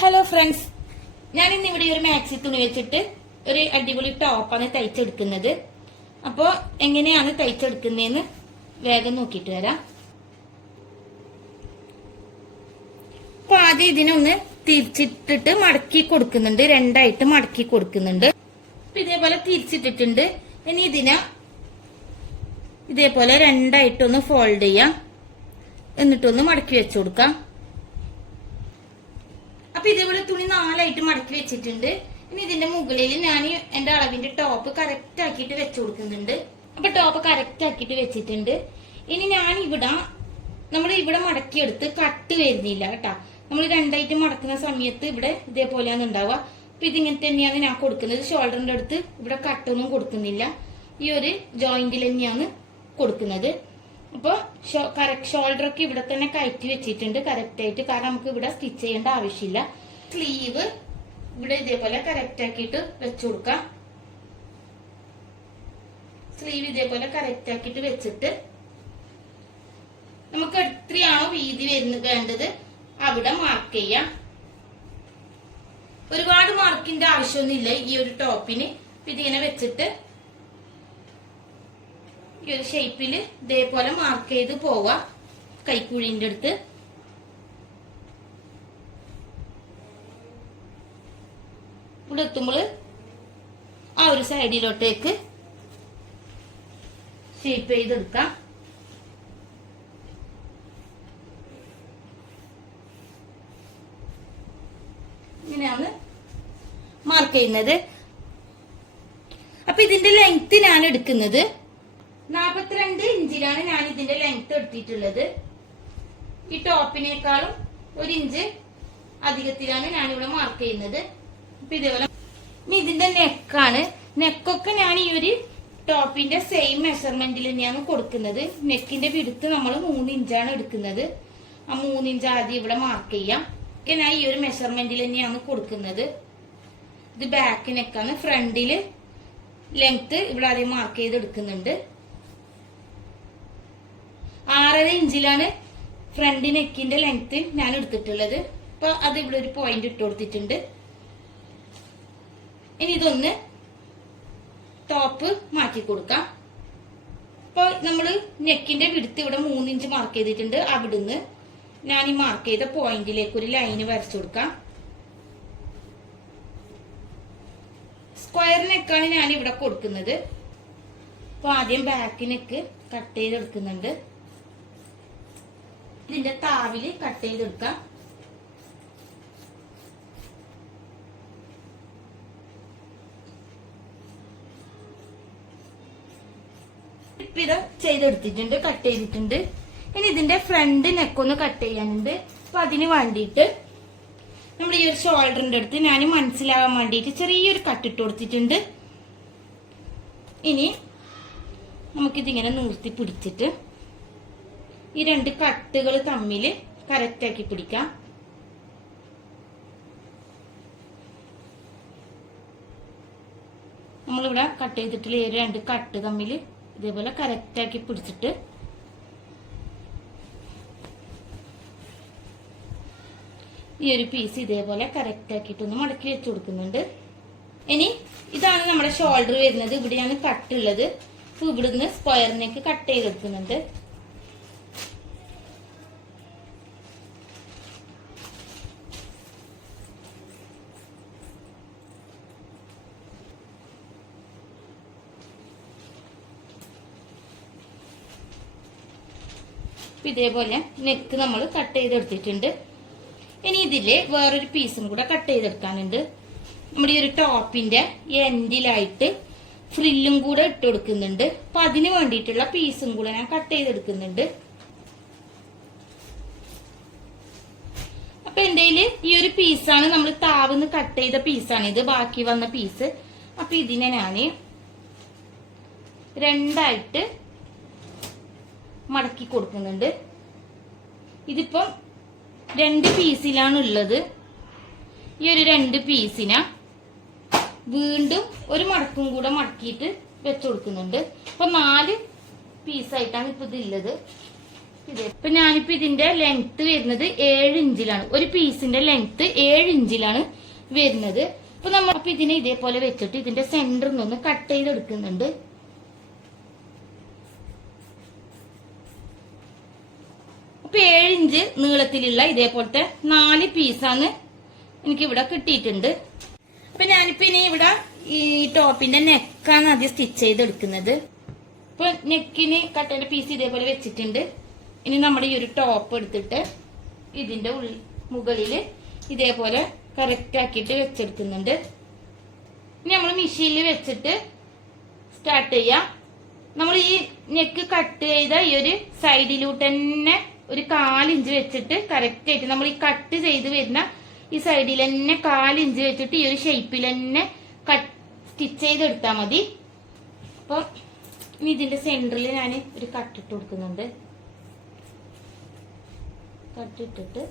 Hello friends, ഞാൻ ഇന്ന് ഇവിടെ ഒരു മാക്സി തുണി വെച്ചിട്ട് ഒരു അടിപൊളി ടോപ്പാണ് തയ്ച്ചെടുക്കുന്നത്. അപ്പോൾ എങ്ങനെയാണ് തയ്ച്ചെടുക്കുന്നതെന്ന് വേഗം നോക്കിയിട്ട് വരാം. അപ്പൊ ആദ്യം ഇതിനൊന്ന് തിരിച്ചിട്ടിട്ട് മടക്കി കൊടുക്കുന്നുണ്ട്, രണ്ടായിട്ട് മടക്കി കൊടുക്കുന്നുണ്ട്. ഇതേപോലെ തിരിച്ചിട്ടിട്ടുണ്ട്. ഇനി ഇതിനെ ഇതേപോലെ രണ്ടായിട്ടൊന്ന് ഫോൾഡ് ചെയ്യാം, എന്നിട്ടൊന്ന് മടക്കി വെച്ചു കൊടുക്കാം. അപ്പൊ ഇതേപോലെ തുണി നാലായിട്ട് മടക്കി വെച്ചിട്ടുണ്ട്. ഇനി ഇതിന്റെ മുകളിൽ ഞാൻ എന്റെ അളവിന്റെ ടോപ്പ് കറക്റ്റ് ആക്കിയിട്ട് വെച്ചു കൊടുക്കുന്നുണ്ട്. അപ്പൊ ടോപ്പ് കറക്റ്റ് ആക്കിയിട്ട് വെച്ചിട്ടുണ്ട്. ഇനി ഞാൻ നമ്മൾ ഇവിടെ മടക്കിയെടുത്ത് കട്ട് വരുന്നില്ല കേട്ടാ. നമ്മൾ രണ്ടായിട്ട് മടക്കുന്ന സമയത്ത് ഇവിടെ ഇതേപോലെയാണ് ഉണ്ടാവുക. അപ്പൊ ഇതിങ്ങനെ തന്നെയാണ് ഞാൻ കൊടുക്കുന്നത്. ഷോൾഡറിന്റെ അടുത്ത് ഇവിടെ കട്ടൊന്നും കൊടുക്കുന്നില്ല, ഈ ഒരു ജോയിന്റിൽ തന്നെയാണ് കൊടുക്കുന്നത്. അപ്പോൾ ഷോൾഡറൊക്കെ ഇവിടെ തന്നെ കയറ്റി വെച്ചിട്ടുണ്ട് കറക്റ്റ് ആയിട്ട്, കാരണം നമുക്ക് ഇവിടെ സ്റ്റിച്ച് ചെയ്യേണ്ട ആവശ്യമില്ല. സ്ലീവ് ഇവിടെ ഇതേപോലെ കറക്റ്റ് ആക്കിയിട്ട് വെച്ചു കൊടുക്കാം. സ്ലീവ് ഇതേപോലെ കറക്റ്റ് ആക്കിയിട്ട് വെച്ചിട്ട് നമുക്ക് എത്രയാണോ വീതി വേണ്ടത് അവിടെ മാർക്ക് ചെയ്യാം. ഒരുപാട് മാർക്കിന്റെ ആവശ്യമൊന്നുമില്ല ഈ ഒരു ടോപ്പിന്. ഇതിങ്ങനെ വെച്ചിട്ട് ഈ ഒരു ഷേപ്പില് ഇതേപോലെ മാർക്ക് ചെയ്ത് പോവാ. കൈക്കുഴിന്റെ അടുത്ത് ഇവിടെ എത്തുമ്പോൾ ആ ഒരു സൈഡിലോട്ടേക്ക് ഷേപ്പ് ചെയ്തെടുക്കാം. ഇങ്ങനെയാണ് മാർക്ക് ചെയ്യുന്നത്. അപ്പൊ ഇതിന്റെ ലെങ്ത് ഞാൻ എടുക്കുന്നത് 42 ഇഞ്ചിലാണ് ഞാൻ ഇതിന്റെ ലെങ്ത് എടുത്തിട്ടുള്ളത്. ഈ ടോപ്പിനേക്കാളും 1 ഇഞ്ച് അധികത്തിലാണ് ഞാനിവിടെ മാർക്ക് ചെയ്യുന്നത്. അപ്പൊ ഇതേപോലെ ഇതിന്റെ നെക്കാണ്. നെക്കൊക്കെ ഞാൻ ഈ ഒരു ടോപ്പിന്റെ സെയിം മെഷർമെന്റിൽ തന്നെയാണ് കൊടുക്കുന്നത്. നെക്കിന്റെ വിടുത്ത് നമ്മൾ 3 ഇഞ്ചാണ് എടുക്കുന്നത്. ആ 3 ഇഞ്ച് ആദ്യം ഇവിടെ മാർക്ക് ചെയ്യാം. ഞാൻ ഈ ഒരു മെഷർമെന്റിൽ തന്നെയാണ് കൊടുക്കുന്നത്. ഇത് ബാക്ക് നെക്കാണ്. ഫ്രണ്ടില് ലെങ്ത് ഇവിടെ ആദ്യം മാർക്ക് ചെയ്ത് എടുക്കുന്നുണ്ട്. 6.5 ഇഞ്ചിലാണ് ഫ്രണ്ട് നെക്കിന്റെ ലെങ്ത് ഞാൻ എടുത്തിട്ടുള്ളത്. അപ്പൊ അത് ഇവിടെ ഒരു പോയിന്റ് ഇട്ട് കൊടുത്തിട്ടുണ്ട്. ഇനി ഇതൊന്ന് ടോപ്പ് മാറ്റി കൊടുക്കാം. അപ്പൊ നമ്മള് നെക്കിന്റെ വിടുത്ത് ഇവിടെ 3 ഇഞ്ച് മാർക്ക് ചെയ്തിട്ടുണ്ട്. അവിടുന്ന് ഞാൻ ഈ മാർക്ക് ചെയ്ത പോയിന്റിലേക്ക് ഒരു ലൈന് വരച്ചു കൊടുക്കാം. സ്ക്വയർ നെക്കാണ് ഞാൻ ഇവിടെ കൊടുക്കുന്നത്. അപ്പൊ ആദ്യം ബാക്ക് നെക്ക് കട്ട് ചെയ്തെടുക്കുന്നുണ്ട്. ഇതിന്റെ താവില് കട്ട് ചെയ്തെടുക്കാം. ഇത് ചെയ്തെടുത്തിട്ടുണ്ട്, കട്ട് ചെയ്തിട്ടുണ്ട്. ഇനി ഇതിന്റെ ഫ്രണ്ട് നെക്കൊന്ന് കട്ട് ചെയ്യാനുണ്ട്. അപ്പൊ അതിന് വേണ്ടിയിട്ട് നമ്മൾ ഈ ഒരു ഷോൾഡറിന്റെ അടുത്ത് ഞാൻ മനസ്സിലാവാൻ വേണ്ടിയിട്ട് ചെറിയൊരു കട്ടിട്ട് കൊടുത്തിട്ടുണ്ട്. ഇനി നമുക്കിതിങ്ങനെ നിർത്തി പിടിച്ചിട്ട് ഈ 2 കട്ടുകൾ തമ്മിൽ കറക്റ്റ് ആക്കി പിടിക്കാം. നമ്മളിവിടെ കട്ട് ചെയ്തിട്ടുള്ള ഈ 2 കട്ട് തമ്മിൽ ഇതേപോലെ കറക്റ്റ് ആക്കി പിടിച്ചിട്ട് ഈ ഒരു പീസ് ഇതേപോലെ കറക്റ്റ് ആക്കിയിട്ടൊന്ന് മടക്കി വെച്ച് കൊടുക്കുന്നുണ്ട്. ഇനി ഇതാണ് നമ്മുടെ ഷോൾഡർ വരുന്നത്. ഇവിടെയാണ് കട്ടുള്ളത്. ഇവിടുന്ന് സ്ക്വയറിനേക്ക് കട്ട് ചെയ്തെടുക്കുന്നുണ്ട്. ഇതേപോലെ നെക്ക് നമ്മൾ കട്ട് ചെയ്തെടുത്തിട്ടുണ്ട്. ഇനി ഇതില് വേറൊരു പീസും കൂടെ കട്ട് ചെയ്തെടുക്കാനുണ്ട്. നമ്മുടെ ഈ ഒരു ടോപ്പിന്റെ എൻഡിലായിട്ട് ഫ്രില്ലും കൂടെ ഇട്ട് കൊടുക്കുന്നുണ്ട്. അപ്പൊ അതിന് വേണ്ടിയിട്ടുള്ള പീസും കൂടെ ഞാൻ കട്ട് ചെയ്തെടുക്കുന്നുണ്ട്. അപ്പൊ എന്റെ ഈ ഒരു പീസാണ് നമ്മൾ താവ്ന്ന് കട്ട് ചെയ്ത പീസാണ് ഇത്, ബാക്കി വന്ന പീസ്. അപ്പൊ ഇതിനെ ഞാന് രണ്ടായിട്ട് മടക്കി കൊടുക്കുന്നുണ്ട്. ഇതിപ്പം 2 പീസിലാണ് ഉള്ളത്. ഈ ഒരു 2 പീസിനെ വീണ്ടും ഒരു മടക്കും കൂടെ മടക്കിയിട്ട് വെച്ചു കൊടുക്കുന്നുണ്ട്. അപ്പൊ 4 പീസായിട്ടാണ് ഇപ്പൊ ഇതുള്ളത്. ഇപ്പൊ ഞാനിപ്പോ ഇതിന്റെ ലെങ്ത് വരുന്നത് 7 ഇഞ്ചിലാണ്. ഒരു പീസിന്റെ ലെങ്ത് 7 ഇഞ്ചിലാണ് വരുന്നത്. അപ്പൊ ഇതിനെ ഇതേപോലെ വെച്ചിട്ട് ഇതിന്റെ സെന്ററിൽ നിന്ന് കട്ട് ചെയ്തെടുക്കുന്നുണ്ട്. അപ്പൊ 7 ഇഞ്ച് നീളത്തിലുള്ള ഇതേപോലത്തെ 4 പീസാണ് എനിക്ക് ഇവിടെ കിട്ടിയിട്ടുണ്ട്. അപ്പൊ ഞാനിപ്പോ ഇനി ഇവിടെ ഈ ടോപ്പിന്റെ നെക്കാണ് ആദ്യം സ്റ്റിച്ച് ചെയ്തെടുക്കുന്നത്. ഇപ്പൊ നെക്കിന് കട്ടയുടെ പീസ് ഇതേപോലെ വെച്ചിട്ടുണ്ട്. ഇനി നമ്മുടെ ഈ ഒരു ടോപ്പ് എടുത്തിട്ട് ഇതിന്റെ മുകളില് ഇതേപോലെ കറക്റ്റ് ആക്കിയിട്ട് വെച്ചെടുക്കുന്നുണ്ട്. ഇനി നമ്മൾ മെഷീനിൽ വെച്ചിട്ട് സ്റ്റാർട്ട് ചെയ്യാം. നമ്മൾ ഈ നെക്ക് കട്ട് ചെയ്ത ഈ ഒരു സൈഡിലൂട്ട് തന്നെ ഒരു 4 ഇഞ്ച് വെച്ചിട്ട് കറക്റ്റ് ആയിട്ട് നമ്മൾ ഈ കട്ട് ചെയ്ത് വരുന്ന ഈ സൈഡിൽ തന്നെ 4 ഇഞ്ച് വെച്ചിട്ട് ഈ ഒരു ഷേപ്പിൽ തന്നെ സ്റ്റിച്ച് ചെയ്തെടുത്താൽ മതി. അപ്പൊ ഇനി ഇതിന്റെ സെന്ററിൽ ഞാൻ ഒരു കട്ടിട്ട് കൊടുക്കുന്നുണ്ട്. കട്ടിട്ടിട്ട്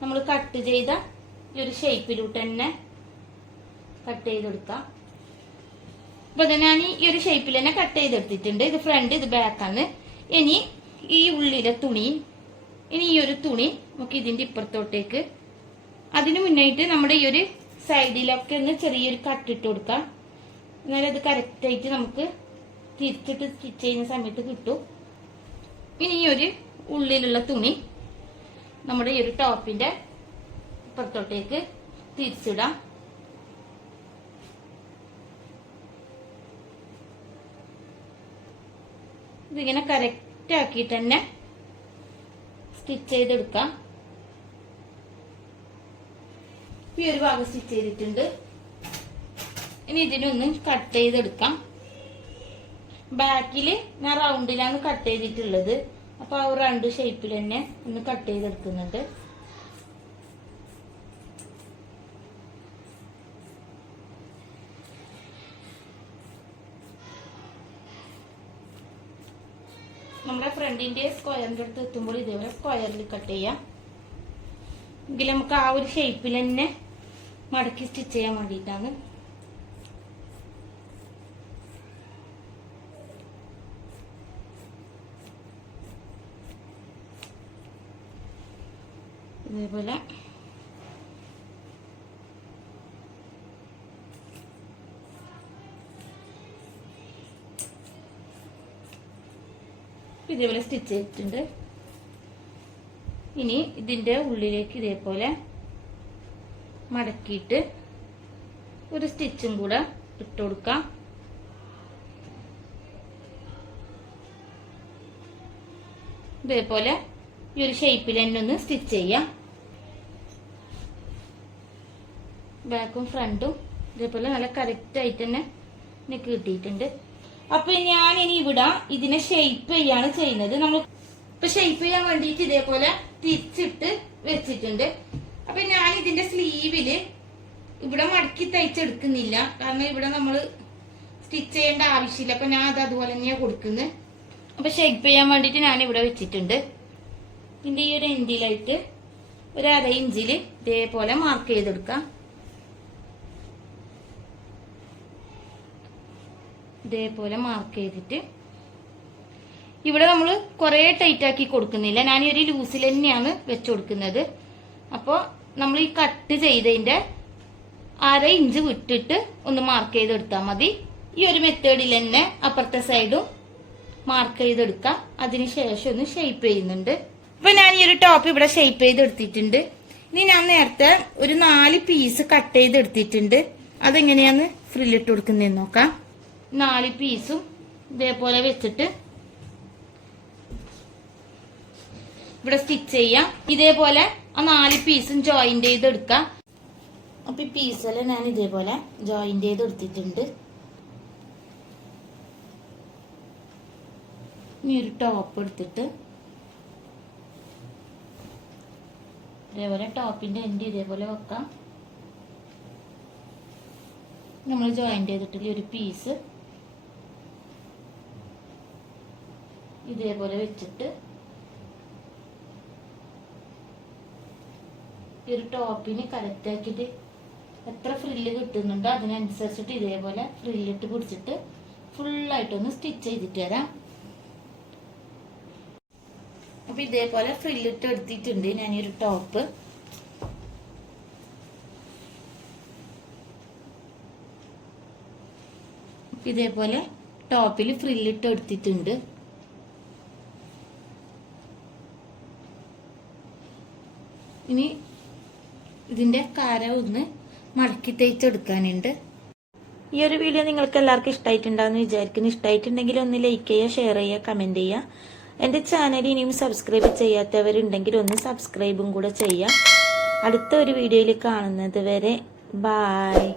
നമ്മൾ കട്ട് ചെയ്ത ഈ ഒരു ഷേപ്പിലൂട്ട് തന്നെ കട്ട് ചെയ്തെടുക്കാം. അപ്പൊ ഞാൻ ഈ ഒരു ഷേപ്പിൽ തന്നെ കട്ട് ചെയ്തെടുത്തിട്ടുണ്ട്. ഇത് ഫ്രണ്ട്, ഇത് ബാക്കാണ്. ഇനി ഈ ഉള്ളിലെ തുണി, ഇനി ഈ ഒരു തുണി നമുക്ക് ഇതിന്റെ ഇപ്പുറത്തോട്ടേക്ക്, അതിന് മുന്നായിട്ട് നമ്മുടെ ഈ ഒരു സൈഡിലൊക്കെ ഒന്ന് ചെറിയൊരു കട്ടിട്ട് കൊടുക്കാം. എന്നാലും അത് കറക്റ്റ് ആയിട്ട് നമുക്ക് തിരിച്ചിട്ട് സ്റ്റിച്ച് ചെയ്യുന്ന സമയത്ത് കിട്ടും. ഇനി ഈ ഒരു ഉള്ളിലുള്ള തുണി നമ്മുടെ ഈ ഒരു ടോപ്പിന്റെ ഇപ്പുറത്തോട്ടേക്ക് തിരിച്ചിടാം. ഇതിങ്ങനെ കറക്റ്റ് ആക്കിയിട്ട് തന്നെ സ്റ്റിച്ച് ചെയ്തെടുക്കാം. ഈ ഒരു ഭാഗം സ്റ്റിച്ച് ചെയ്തിട്ടുണ്ട്. ഇനി ഇതിനൊന്ന് കട്ട് ചെയ്തെടുക്കാം. ബാക്കില് ഞാൻ റൗണ്ടിലാണ് കട്ട് ചെയ്തിട്ടുള്ളത്. അപ്പൊ ആ ഒരു റൗണ്ട് ഷേപ്പിൽ തന്നെ ഒന്ന് കട്ട് ചെയ്തെടുക്കുന്നുണ്ട്. നമ്മുടെ ഫ്രണ്ടിന്റെ സ്ക്വയറിന്റെ അടുത്ത് എത്തുമ്പോൾ ഇതേപോലെ സ്ക്വയറിൽ കട്ട് ചെയ്യാം. എങ്കിൽ നമുക്ക് ആ ഒരു ഷേപ്പിൽ തന്നെ മടക്കി സ്റ്റിച്ച് ചെയ്യാൻ വേണ്ടിയിട്ടാണ്. ഇതേപോലെ ഇതേപോലെ സ്റ്റിച്ച് ചെയ്തിട്ടുണ്ട്. ഇനി ഇതിന്റെ ഉള്ളിലേക്ക് ഇതേപോലെ മടക്കിയിട്ട് ഒരു സ്റ്റിച്ചും കൂടെ ഇട്ട് കൊടുക്കാം. ഇതേപോലെ ഈ ഒരു ഷേപ്പിൽ തന്നെ ഒന്ന് സ്റ്റിച്ച് ചെയ്യാം. ബാക്കും ഫ്രണ്ടും ഇതേപോലെ നല്ല കറക്റ്റ് ആയിട്ട് തന്നെ എനിക്ക് കിട്ടിയിട്ടുണ്ട്. അപ്പൊ ഞാൻ ഇനി ഇവിടെ ഇതിനെ ഷേപ്പ് ചെയ്യാണ് ചെയ്യുന്നത്. നമ്മൾ ഇപ്പൊ ഷേപ്പ് ചെയ്യാൻ വേണ്ടിയിട്ട് ഇതേപോലെ തിരിച്ചിട്ട് വെച്ചിട്ടുണ്ട്. അപ്പൊ ഞാൻ ഇതിന്റെ സ്ലീവില് ഇവിടെ മടക്കി തയ്ച്ചെടുക്കുന്നില്ല. കാരണം ഇവിടെ നമ്മൾ സ്റ്റിച്ച് ചെയ്യേണ്ട ആവശ്യമില്ല. അപ്പൊ ഞാൻ അത് അതുപോലെ തന്നെയാണ് കൊടുക്കുന്നത്. അപ്പൊ ഷേപ്പ് ചെയ്യാൻ വേണ്ടിയിട്ട് ഞാൻ ഇവിടെ വെച്ചിട്ടുണ്ട്. ഇതിന്റെ ഈ ഒരു എൻഡിലായിട്ട് ഒരു 1/2 ഇഞ്ചില് ഇതേപോലെ മാർക്ക് ചെയ്തെടുക്കാം. ഇതേപോലെ മാർക്ക് ചെയ്തിട്ട് ഇവിടെ നമ്മൾ കുറെ ടൈറ്റ് ആക്കി കൊടുക്കുന്നില്ല. ഞാൻ ഈ ഒരു ലൂസിൽ തന്നെയാണ് വെച്ചു കൊടുക്കുന്നത്. അപ്പോൾ നമ്മൾ ഈ കട്ട് ചെയ്തതിന്റെ 1/2 ഇഞ്ച് വിട്ടിട്ട് ഒന്ന് മാർക്ക് ചെയ്തെടുത്താൽ മതി. ഈ ഒരു മെത്തേഡിൽ തന്നെ അപ്പുറത്തെ സൈഡും മാർക്ക് ചെയ്തെടുക്കാം. അതിനുശേഷം ഒന്ന് ഷേപ്പ് ചെയ്യുന്നുണ്ട്. അപ്പൊ ഞാൻ ഈ ഒരു ടോപ്പ് ഇവിടെ ഷേപ്പ് ചെയ്തെടുത്തിട്ടുണ്ട്. ഇനി ഞാൻ നേരത്തെ ഒരു 4 പീസ് കട്ട് ചെയ്തെടുത്തിട്ടുണ്ട്. അതെങ്ങനെയാന്ന് ഫ്രില്ലിട്ട് കൊടുക്കുന്നതെന്ന് നോക്കാം. 4 പീസും ഇതേപോലെ വെച്ചിട്ട് ഇവിടെ സ്റ്റിച്ച് ചെയ്യാം. ഇതേപോലെ ആ 4 പീസും ജോയിന്റ് ചെയ്തെടുക്കാം. അപ്പൊ ഈ പീസെല്ലാം ഞാൻ ഇതേപോലെ ജോയിന്റ് ചെയ്തെടുത്തിട്ടുണ്ട്. ഇനി ഒരു ടോപ്പ് എടുത്തിട്ട് ഇതേപോലെ ടോപ്പിന്റെ എൻഡ് ഇതേപോലെ വെക്കാം. നമ്മൾ ജോയിന്റ് ചെയ്തിട്ടുള്ള ഒരു പീസ് ഇതേപോലെ വെച്ചിട്ട് ഈ ഒരു ടോപ്പിന് കറക്റ്റ് ആക്കിയിട്ട് എത്ര ഫ്രില്ല് കിട്ടുന്നുണ്ടോ അതിനനുസരിച്ചിട്ട് ഇതേപോലെ ഫ്രില്ലിട്ട് പിടിച്ചിട്ട് ഫുള്ളായിട്ടൊന്ന് സ്റ്റിച്ച് ചെയ്തിട്ട് തരാം. അപ്പൊ ഇതേപോലെ ഫ്രില്ലിട്ട് എടുത്തിട്ടുണ്ട് ഞാനൊരു ടോപ്പ്. ഇതേപോലെ ടോപ്പിൽ ഫ്രില്ലിട്ട് എടുത്തിട്ടുണ്ട്. ഇനി ഇതിന്റെ കര ഒന്ന് മടക്കി തേച്ചെടുക്കാനുണ്ട്. ഈ ഒരു വീഡിയോ നിങ്ങൾക്ക് എല്ലാവർക്കും ഇഷ്ടമായിട്ടുണ്ടാവുമെന്ന് വിചാരിക്കുന്നു. ഇഷ്ടമായിട്ടുണ്ടെങ്കിൽ ഒന്ന് ലൈക്ക് ചെയ്യുക, ഷെയർ ചെയ്യുക, കമന്റ് ചെയ്യുക. എൻ്റെ ചാനൽ ഇനിയും സബ്സ്ക്രൈബ് ചെയ്യാത്തവരുണ്ടെങ്കിൽ ഒന്ന് സബ്സ്ക്രൈബും കൂടെ ചെയ്യുക. അടുത്ത ഒരു വീഡിയോയിൽ കാണുന്നത് വരെ ബായ്.